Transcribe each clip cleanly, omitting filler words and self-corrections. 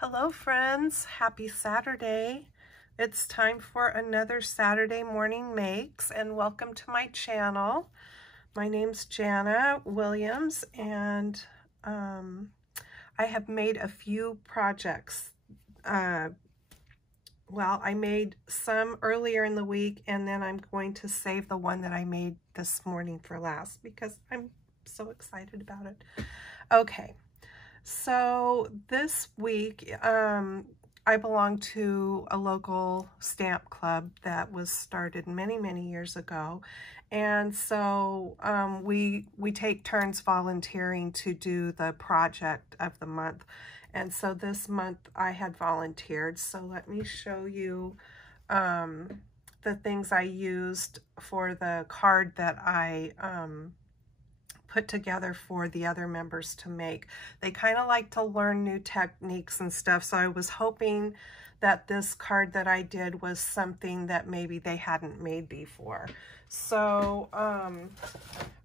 Hello friends, happy Saturday. It's time for another Saturday morning makes and welcome to my channel. My name's Jana Williams and I have made a few projects. Well, I made some earlier in the week and then I'm going to save the one that I made this morning for last because I'm so excited about it. Okay. So this week, I belong to a local stamp club that was started many, many years ago. And so we take turns volunteering to do the project of the month. And so this month I had volunteered. So let me show you the things I used for the card that I put together for the other members to make. They kind of like to learn new techniques and stuff, so I was hoping that this card that I did was something that maybe they hadn't made before. So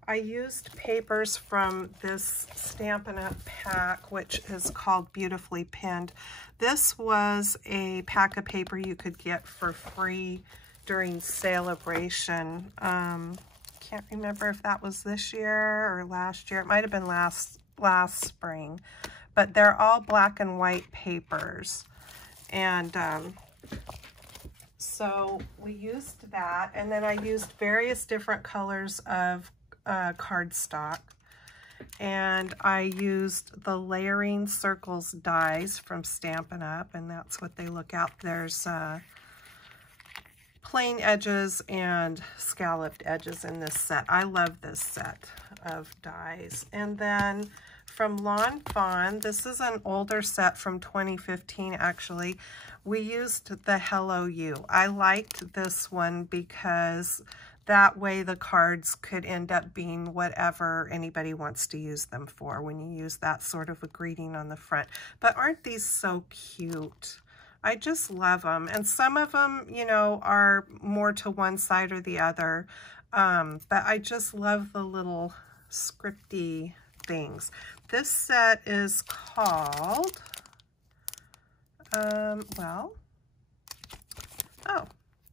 I used papers from this Stampin' Up! Pack, which is called Beautifully Pinned. This was a pack of paper you could get for free during Celebration. Can't remember if that was this year or last year. It might have been last spring, but they're all black and white papers. And so we used that, and then I used various different colors of cardstock, and I used the Layering Circles dies from Stampin' Up, and that's what they look out. There's plain edges and scalloped edges in this set. I love this set of dies. And then from Lawn Fawn, this is an older set from 2015 actually. We used the Hello You. I liked this one because that way the cards could end up being whatever anybody wants to use them for when you use that sort of a greeting on the front. But aren't these so cute? I just love them. And some of them, you know, are more to one side or the other. But I just love the little scripty things. This set is called,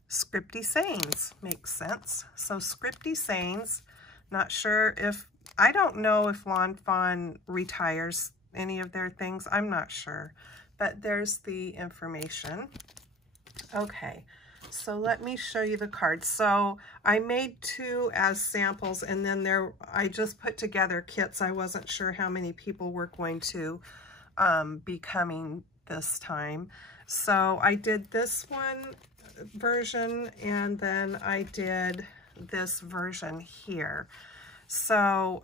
Scripty Sayings. Makes sense. So Scripty Sayings, not sure if, I don't know if Lawn Fawn retires any of their things. I'm not sure. But there's the information. Okay, so let me show you the cards. So I made two as samples, and then I just put together kits. I wasn't sure how many people were going to be coming this time. So I did this one version, and then I did this version here. So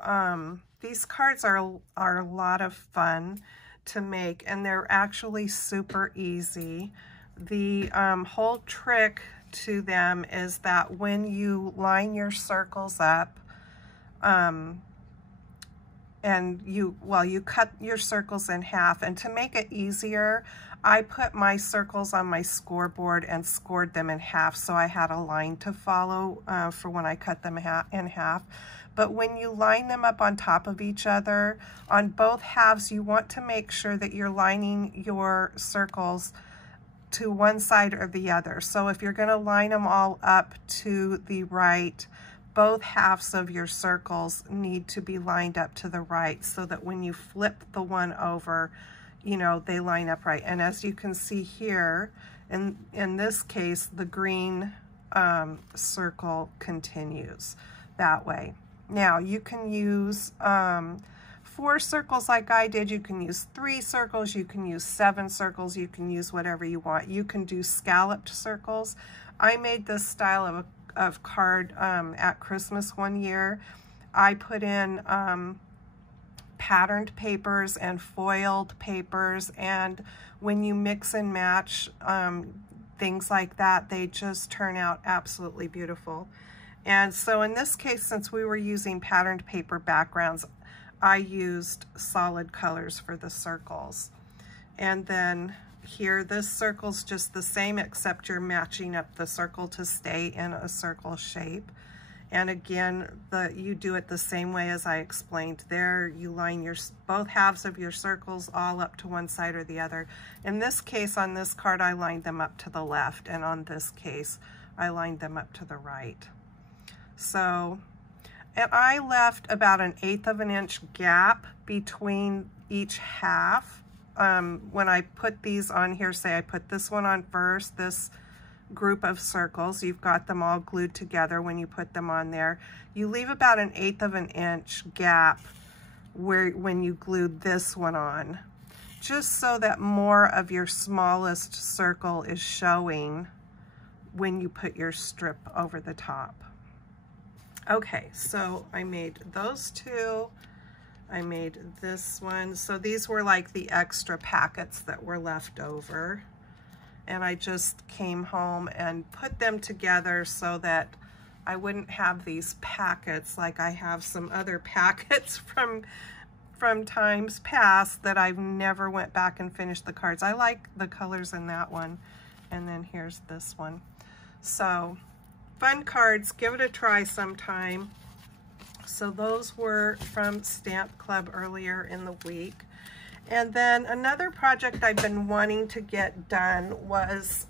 these cards are a lot of fun to make, and they're actually super easy. The whole trick to them is that when you line your circles up, and you cut your circles in half, and to make it easier, I put my circles on my scoreboard and scored them in half, so I had a line to follow for when I cut them in half. But when you line them up on top of each other, on both halves, you want to make sure that you're lining your circles to one side or the other. So if you're going to line them all up to the right, both halves of your circles need to be lined up to the right so that when you flip the one over, you know, they line up right. And as you can see here, in this case, the green circle continues that way. Now you can use 4 circles like I did. You can use 3 circles. You can use 7 circles. You can use whatever you want. You can do scalloped circles. I made this style of card at Christmas one year. I put in patterned papers and foiled papers, and when you mix and match things like that, they just turn out absolutely beautiful. And so in this case, since we were using patterned paper backgrounds, I used solid colors for the circles. And then here, this circle's just the same, except you're matching up the circle to stay in a circle shape. And again, you do it the same way as I explained there. You line both halves of your circles all up to one side or the other. In this case, on this card, I lined them up to the left, and on this case, I lined them up to the right. So, and I left about 1/8 of an inch gap between each half. When I put these on here, say I put this one on first, this group of circles, you've got them all glued together when you put them on there. You leave about 1/8 of an inch gap when you glued this one on, just so that more of your smallest circle is showing when you put your strip over the top. Okay, so I made those two. I made this one. So these were like the extra packets that were left over. And I just came home and put them together so that I wouldn't have these packets like I have some other packets from times past that I've never went back and finished the cards. I like the colors in that one. And then here's this one. So fun cards, give it a try sometime. So those were from Stamp Club earlier in the week. And then another project I've been wanting to get done was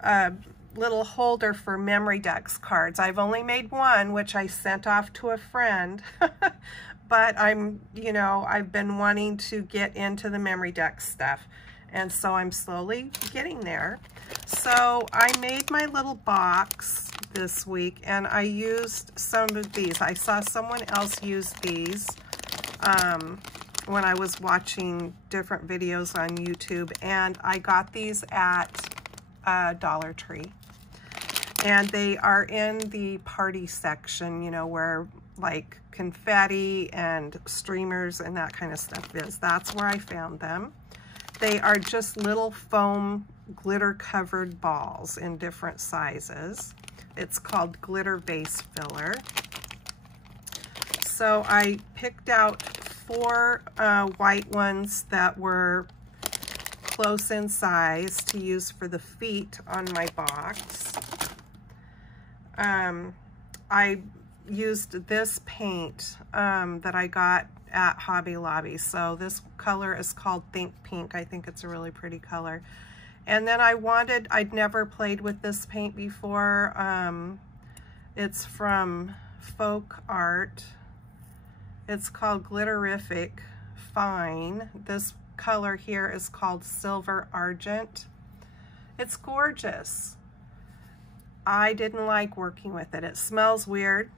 a little holder for Memory Decks cards. I've only made one, which I sent off to a friend, but I've been wanting to get into the Memory Decks stuff. And so I'm slowly getting there. So I made my little box this week, and I used some of these. I saw someone else use these when I was watching different videos on YouTube, and I got these at Dollar Tree. And they are in the party section, where like confetti and streamers and that kind of stuff is. That's where I found them. They are just little foam glitter covered balls in different sizes. It's called Glitter Vase Filler. So I picked out 4 white ones that were close in size to use for the feet on my box. I used this paint that I got at Hobby Lobby. So this color is called Think Pink. I think it's a really pretty color. And then I'd never played with this paint before. It's from Folk Art. It's called Glitterific Fine. This color here is called Silver Argent. It's gorgeous. I didn't like working with it. It smells weird,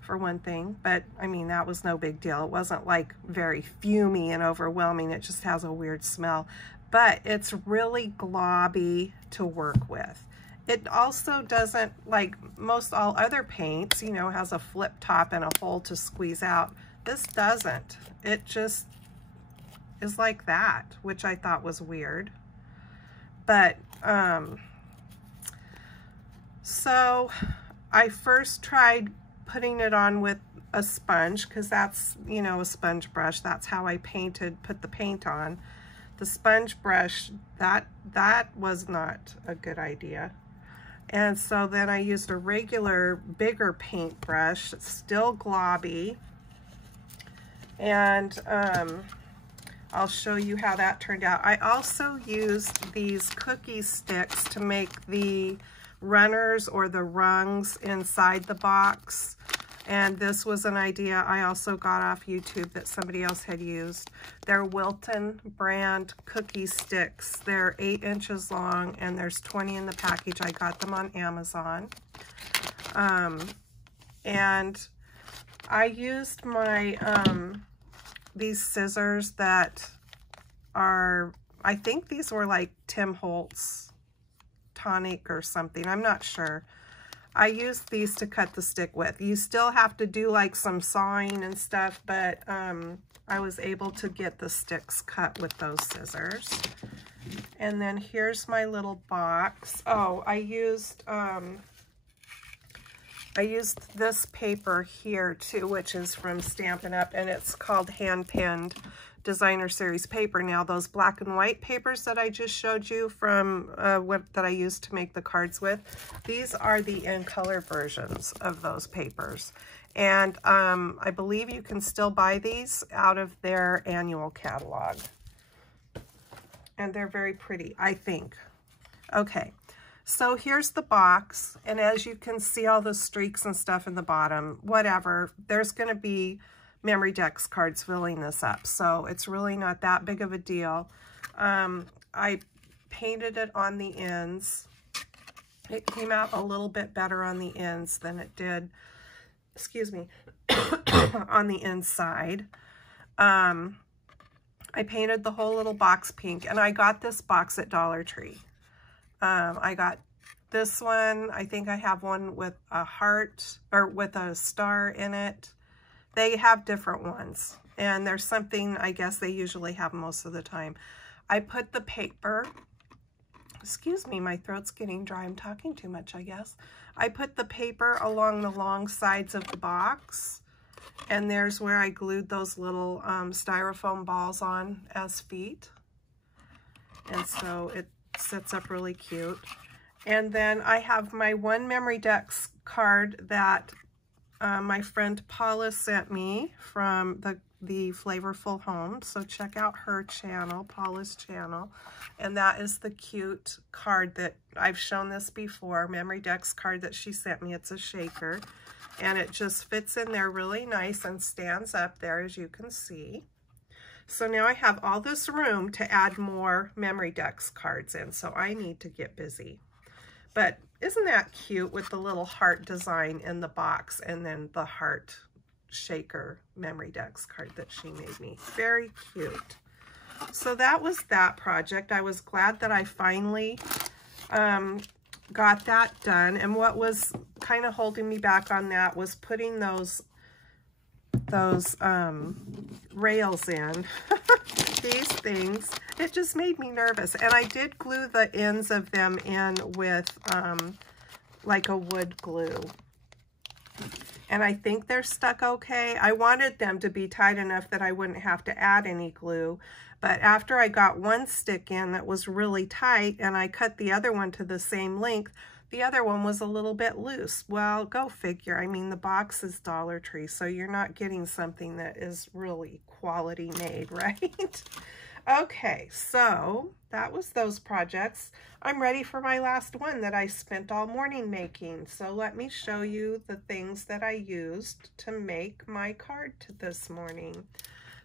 for one thing, but I mean, that was no big deal. It wasn't like very fumey and overwhelming. It just has a weird smell, but it's really globby to work with. It also doesn't, like most all other paints, has a flip top and a hole to squeeze out. This doesn't. It just is like that, which I thought was weird. But, so I first tried putting it on with a sponge, because that's, a sponge brush. That's how I put the paint on. The sponge brush, that was not a good idea. And so then I used a regular, bigger paintbrush, still globby. And I'll show you how that turned out. I also used these cookie sticks to make the runners or the rungs inside the box. And this was an idea I also got off YouTube that somebody else had used. They're Wilton brand cookie sticks. They're 8 inches long, and there's 20 in the package. I got them on Amazon. And I used my, these scissors that are, I think these were like Tim Holtz tonic or something. I'm not sure. I used these to cut the stick with. You still have to do like some sawing and stuff, but I was able to get the sticks cut with those scissors. And then here's my little box. Oh, I used this paper here too, which is from Stampin' Up, and it's called Hand Pinned designer series paper. Now those black and white papers that I just showed you from that I used to make the cards with, these are the in color versions of those papers. And I believe you can still buy these out of their annual catalog. And they're very pretty, I think. Okay, so here's the box. And as you can see all the streaks and stuff in the bottom, whatever, there's going to be Memory Decks cards filling this up. So it's really not that big of a deal. I painted it on the ends. It came out a little bit better on the ends than it did, excuse me, on the inside. I painted the whole little box pink, and I got this box at Dollar Tree. I got this one. I think I have one with a heart or with a star in it. They have different ones, and there's something I guess they usually have most of the time. I put the paper, excuse me, my throat's getting dry. I'm talking too much, I guess. I put the paper along the long sides of the box. And there's where I glued those little styrofoam balls on as feet. And so it sits up really cute. And then I have my one Memory Decks card that my friend Paula sent me from the Flavorful Home. So check out her channel, Paula's channel. And that is the cute card that I've shown this before, Memory Decks card that she sent me. It's a shaker. And it just fits in there really nice and stands up there, as you can see. So now I have all this room to add more Memory Decks cards in, so I need to get busy. But isn't that cute with the little heart design in the box and then the heart shaker Memory Decks card that she made me? Very cute. So that was that project. I was glad that I finally got that done. And what was kind of holding me back on that was putting those rails in. These things, it just made me nervous. And I did glue the ends of them in with like a wood glue. And I think they're stuck okay. I wanted them to be tight enough that I wouldn't have to add any glue. But after I got one stick in that was really tight and I cut the other one to the same length, the other one was a little bit loose. Well, go figure. I mean, the box is Dollar Tree, so you're not getting something that is really quality made, right? Okay, so that was those projects. I'm ready for my last one that I spent all morning making. So let me show you the things that I used to make my card this morning.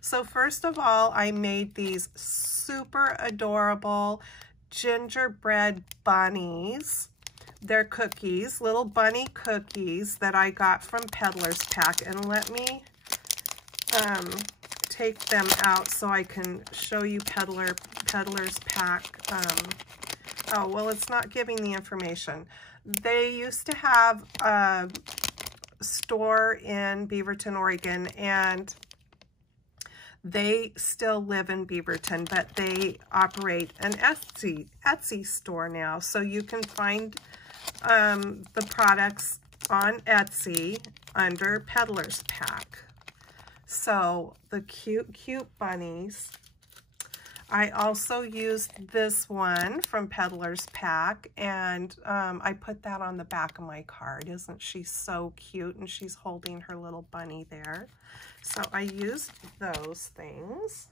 So first of all, I made these super adorable gingerbread bunnies. They're cookies, little bunny cookies that I got from Peddler's Pack. And let me take them out so I can show you Peddler's Pack. Oh, well, it's not giving the information. They used to have a store in Beaverton, Oregon, and they still live in Beaverton, but they operate an Etsy store now. So you can find the products on Etsy under Peddler's Pack. So the cute bunnies. I also used this one from Peddler's Pack, and I put that on the back of my card. Isn't she so cute? And she's holding her little bunny there. So I used those things.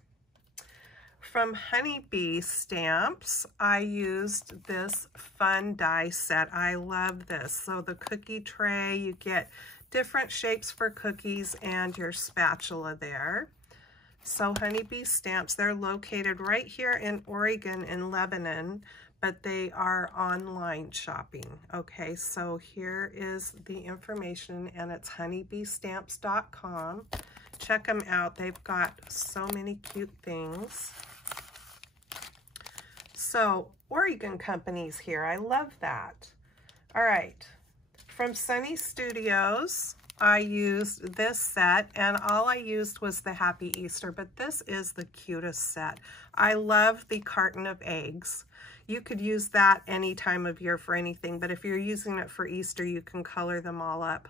From honeybeestamps, I used this fun die set. I love this. So the cookie tray, you get different shapes for cookies and your spatula there. So honeybeestamps, they're located right here in Oregon in Lebanon, but they are online shopping. Okay, so here is the information, and it's honeybeestamps.com. Check them out. They've got so many cute things. So Oregon companies here. I love that. All right. From Sunny Studios, I used this set, and all I used was the Happy Easter, but this is the cutest set. I love the carton of eggs. You could use that any time of year for anything, but if you're using it for Easter, you can color them all up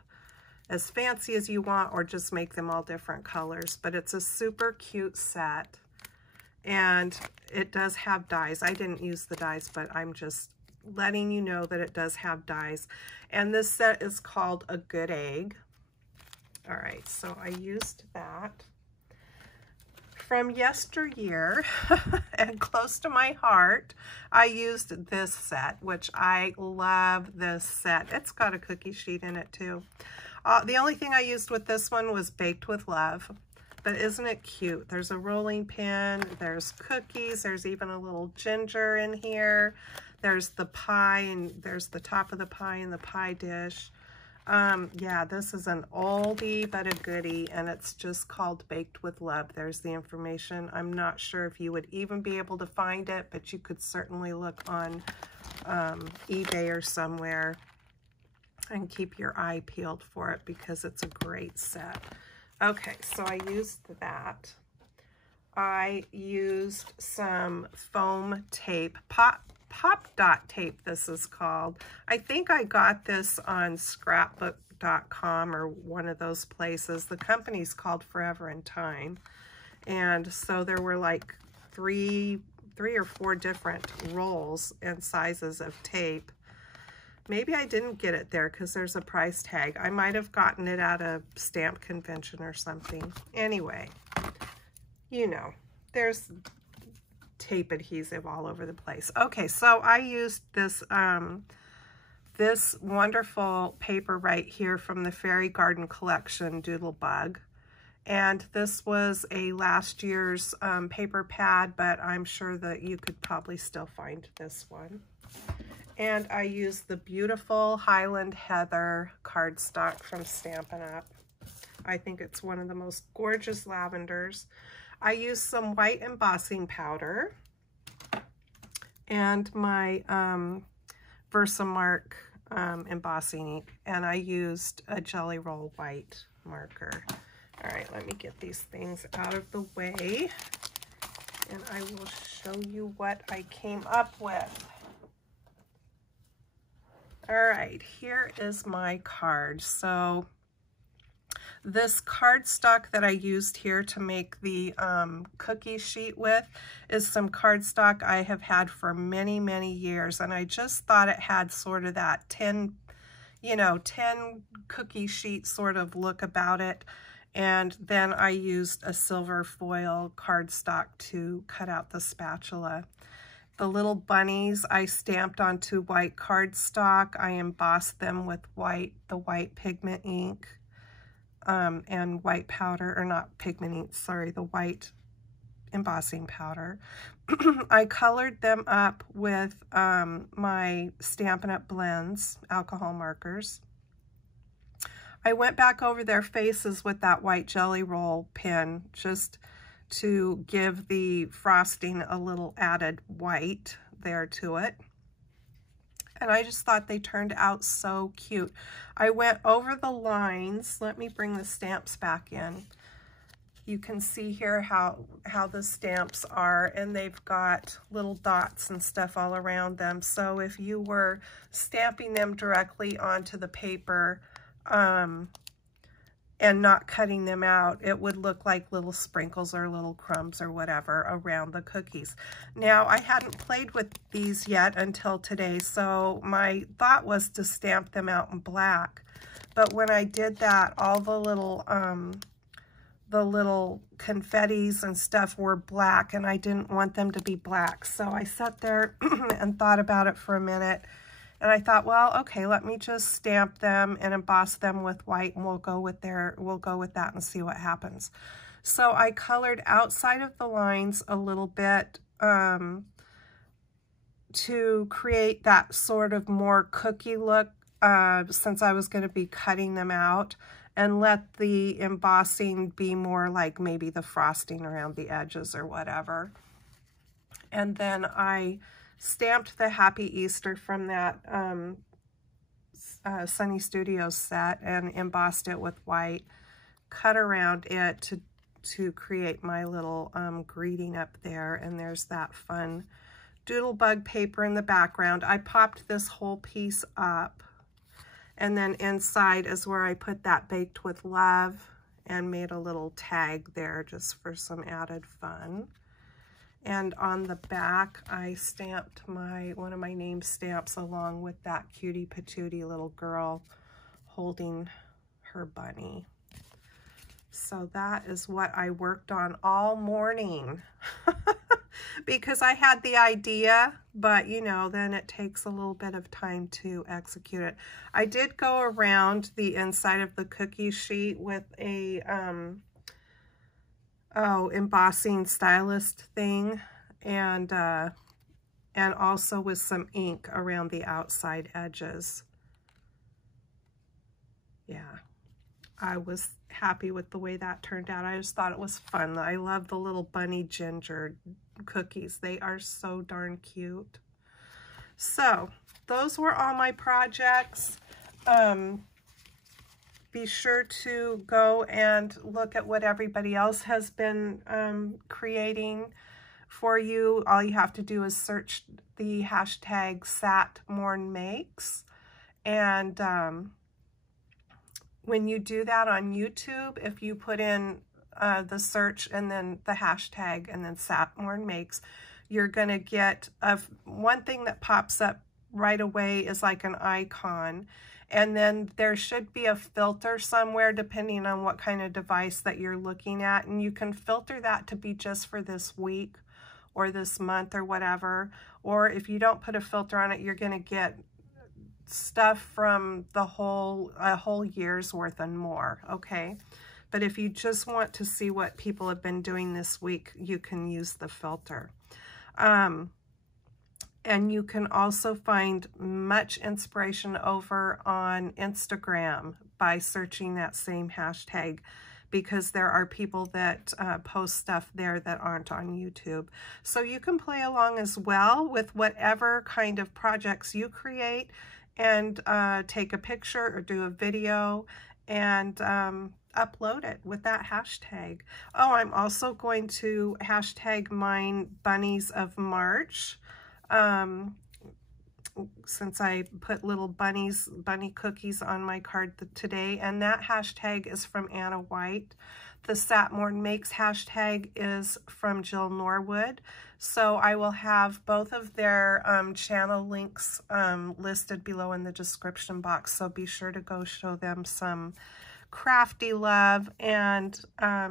as fancy as you want or just make them all different colors. But it's a super cute set. and it does have dies. I didn't use the dies, but I'm just letting you know that it does have dies. And this set is called A Good Egg. All right, so I used that. From yesteryear, and close to my heart, I used this set, which I love this set. It's got a cookie sheet in it too. The only thing I used with this one was Baked with Love, but isn't it cute? There's a rolling pin, there's cookies, there's even a little ginger in here. There's the pie, and there's the top of the pie in the pie dish. Yeah, this is an oldie but a goodie, and it's just called Baked with Love. There's the information. I'm not sure if you would even be able to find it, but you could certainly look on eBay or somewhere and keep your eye peeled for it because it's a great set. Okay, so I used that. I used some foam tape, Pop Dot tape, this is called. I think I got this on scrapbook.com or one of those places. The company's called Forever in Time. And so there were like three or four different rolls and sizes of tape. Maybe I didn't get it there because there's a price tag. I might have gotten it at a stamp convention or something. Anyway, you know, there's tape adhesive all over the place. Okay, so I used this this wonderful paper right here from the Fairy Garden Collection Doodlebug, and this was a last year's paper pad, but I'm sure that you could probably still find this one. And I used the beautiful Highland Heather cardstock from Stampin' Up. I think it's one of the most gorgeous lavenders. I used some white embossing powder and my Versamark embossing ink, and I used a Jelly Roll white marker. All right, let me get these things out of the way, and I will show you what I came up with. All right, here is my card. So this cardstock that I used here to make the cookie sheet with is some cardstock I have had for many, many years. And I just thought it had sort of that 10 cookie sheet sort of look about it. And then I used a silver foil cardstock to cut out the spatula. The little bunnies I stamped onto white cardstock. I embossed them with the white pigment ink. And white powder, or not pigment ink, sorry, the white embossing powder. I colored them up with my Stampin' Up! Blends, alcohol markers. I went back over their faces with that white Jelly Roll pen just to give the frosting a little added white there to it. And I just thought they turned out so cute. I went over the lines. Let me bring the stamps back in. You can see here how the stamps are, and they've got little dots and stuff all around them. So if you were stamping them directly onto the paper and not cutting them out, it would look like little sprinkles or little crumbs or whatever around the cookies. Now, I hadn't played with these yet until today, so my thought was to stamp them out in black. But when I did that, all the little confettis and stuff were black, and I didn't want them to be black. So I sat there and thought about it for a minute. And I thought, well, okay, let me just stamp them and emboss them with white, and we'll go with that and see what happens. So I colored outside of the lines a little bit to create that sort of more cookie look since I was going to be cutting them out, and let the embossing be more like maybe the frosting around the edges or whatever. And then I stamped the Happy Easter from that Sunny Studios set and embossed it with white, cut around it to create my little greeting up there. And there's that fun Doodlebug paper in the background. I popped this whole piece up, and then inside is where I put that Baked with Love and made a little tag there just for some added fun. And on the back, I stamped one of my name stamps along with that cutie patootie little girl holding her bunny. So that is what I worked on all morning because I had the idea, but you know, then it takes a little bit of time to execute it. I did go around the inside of the cookie sheet with a embossing stylist thing, and also with some ink around the outside edges. Yeah, I was happy with the way that turned out. I just thought it was fun. I love the little bunny ginger cookies. They are so darn cute. So those were all my projects. Be sure to go and look at what everybody else has been creating for you. All you have to do is search the hashtag #SatMornMakes, and when you do that on YouTube, if you put in the search and then the hashtag and then #SatMornMakes, you're going to get one thing that pops up right away is like an icon. And then there should be a filter somewhere depending on what kind of device that you're looking at. And you can filter that to be just for this week or this month or whatever. Or if you don't put a filter on it, you're going to get stuff from a whole year's worth and more, okay? But if you just want to see what people have been doing this week, you can use the filter. And you can also find much inspiration over on Instagram by searching that same hashtag, because there are people that post stuff there that aren't on YouTube. So you can play along as well with whatever kind of projects you create, and take a picture or do a video and upload it with that hashtag. Oh, I'm also going to hashtag mine Bunnies of March, since I put little bunny cookies on my card today, and that hashtag is from Anna White. The #SatMornMakes hashtag is from Jill Norwood. So I will have both of their channel links listed below in the description box. So be sure to go show them some crafty love and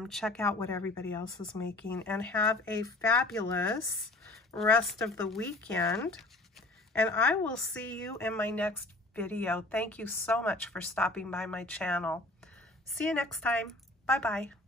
check out what everybody else is making. And have a fabulous rest of the weekend. And I will see you in my next video. Thank you so much for stopping by my channel. See you next time. Bye-bye.